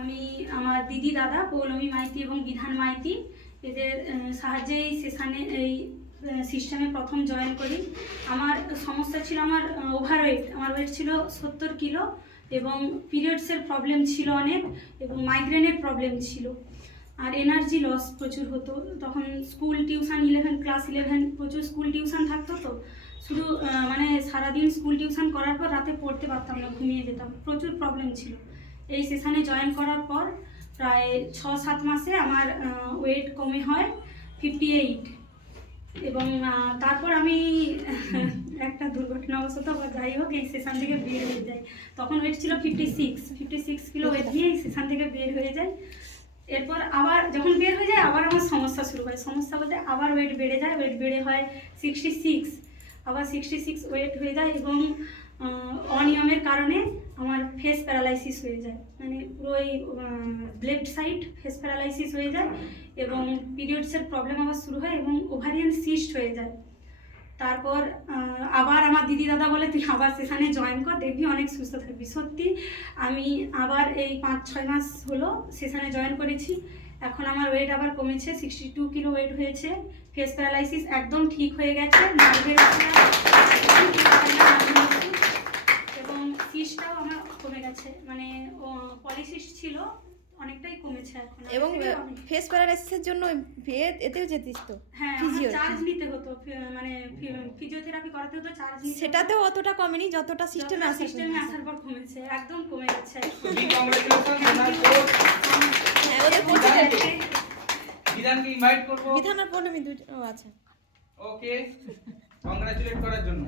আমি আমার দিদি দাদা পৌলমী মাইতি এবং বিধান মাইতি এদের সাহায্যে এই সেশানে এই সিস্টেমে প্রথম জয়েন করি। আমার সমস্যা ছিল আমার ওভারওয়েট, আমার ওয়েট ছিল 70 কিলো এবং পিরিয়ডসের প্রবলেম ছিল অনেক এবং মাইগ্রেনের প্রবলেম ছিল আর এনার্জি লস প্রচুর হতো। তখন স্কুল টিউশন ক্লাস 11 প্রচুর স্কুল টিউশন থাকতো, তো শুধু মানে সারাদিন স্কুল টিউশন করার পর রাতে পড়তে পারতাম না, ঘুমিয়ে যেতাম, প্রচুর প্রবলেম ছিল। এই সেশানে জয়েন করার পর প্রায় 6-7 মাসে আমার ওয়েট কমে হয় 58 এবং তারপর আমি একটা দুর্ঘটনাবশত যাই হোক এই সেশান থেকে বের হয়ে যায়। তখন ওয়েট ছিল 56 কিলো ওয়েট নিয়ে এই সেশান থেকে বের হয়ে যায়। এরপর আবার যখন বের হয়ে যায় আবার আমার সমস্যা শুরু হয়। সমস্যা বলতে আবার ওয়েট বেড়ে যায়, ওয়েট বেড়ে হয় 66, আবার 66 ওয়েট হয়ে যায় এবং অনিয়মের কারণে আমার ফেস প্যারালাইসিস হয়ে যায়, মানে পুরো এই লেফট সাইড ফেস প্যারালাইসিস হয়ে যায় এবং পিরিয়ডসের প্রবলেম আবার শুরু হয় এবং ওভারিয়ান সিস্ট হয়ে যায়। তারপর আবার আমার দিদি দাদা বলে তুই আবার সেশানে জয়েন কর, দেখবি অনেক সুস্থ থাকবি। সত্যি আমি আবার এই 5-6 মাস হলো সেশানে জয়েন করেছি। এখন আমার ওয়েট আবার কমেছে, 62 কিলো ওয়েট হয়েছে, ফেস প্যারালাইসিস একদম ঠিক হয়ে গেছে, নার্ভের এবং সিস্টটাও আমার কমে গেছে, মানে পলিসিস্ট ছিল অনেকটাই কমেছে এখন। এবং ফেস প্যারালাইসিসের জন্য এতেও যেতিস তো? হ্যাঁ, চার্জ নিতে হতো, মানে ফিজিওথেরাপি করাতে হতো, চার্জ নিতে। সেটাতেও অতটা কমেনি যতটা সিস্টেমে আসার পর কমেছে, একদম কমে গেছে। হ্যাঁ, ওদের বলতে বিধানকে ইনভাইট করব। বিধান আর পৌলমী দুটো। আচ্ছা, ওকে, কংগ্রাচুলেট করার জন্য।